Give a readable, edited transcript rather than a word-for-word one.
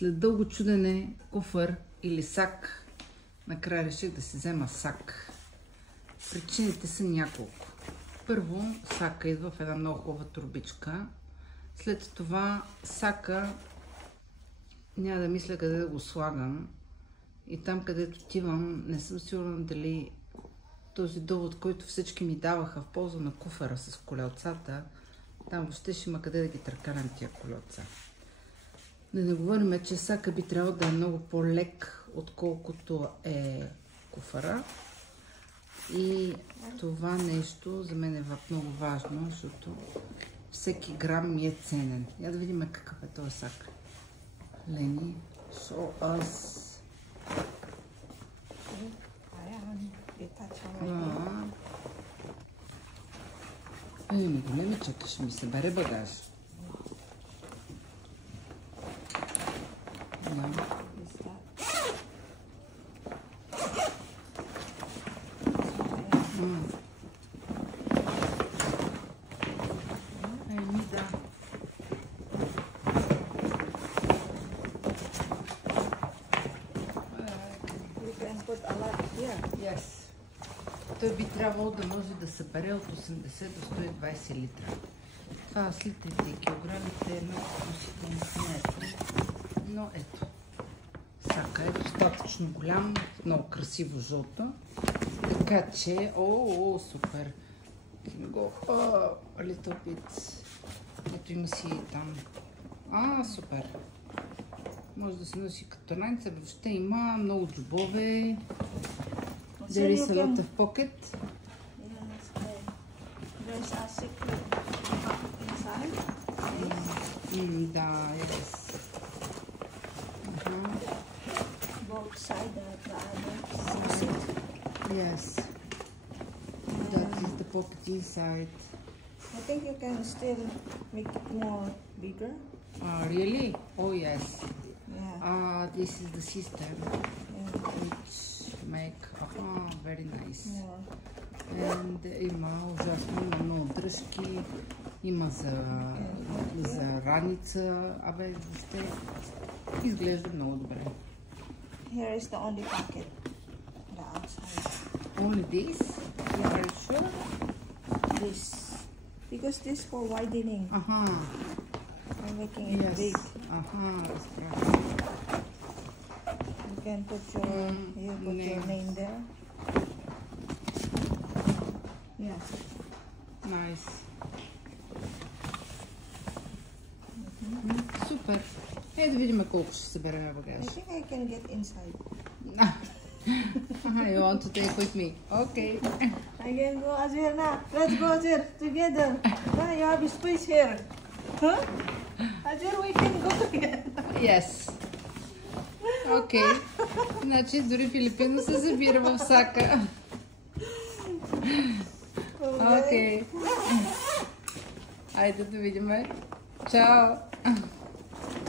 След дълго чудене, куфър или сак, накрая реших да си взема сак. Причините са няколко. Първо, сака идва в една много хубава турбичка. След това сака няма да мисля къде да го слагам. И там, където отивам, не съм сигурна дали този довод, който всички ми даваха в полза на куфара с колелцата, там въобще ще има къде да ги търкалям тия колелца. Да не говорим, че сака би трябвало да е много по-лек, отколкото е куфара. И това нещо за мен е много важно, защото всеки грам ми е ценен. Я да видим какъв е този сак. Лени, show us. Големичък, ще ми събере багаж. Yes. Той би трябвало да може да събере от 80 до 120 литра. Това с литрите и килограмите е много относително ето. Но ето. Сака е достатъчно голям, много красиво жълто. Така че, супер. Go a little bit. Ето има си там. Супер. Може да се носи като раница, въобще има много джобове. There is a lot of pocket. Yes, there's a secret inside. Да, yes. Both sides the other. Yes. That is the pocket inside. I think you can still make it more bigger. Really? Oh yes. Yeah. This is the system. Yeah. Which make very nice. Yeah. And има ужасно много дръжки, има за раница, въобще изглежда много добре. Here is the only pocket, the outside. Only this? Yeah. Are you sure? This, because this for widening. I'm making it big. That's right. You can put your name there. Yeah. Nice. Супер. Да видим колко ще съберем багаж. I think I can get inside. You want to take with me? Okay. I can go, Azir, now. Let's go, Azir, together. You have space here. Huh? Azir, we can go together. Yes. Okay. Значи дори Филипино се забира в сака. Окей. Айде да видим. Чао.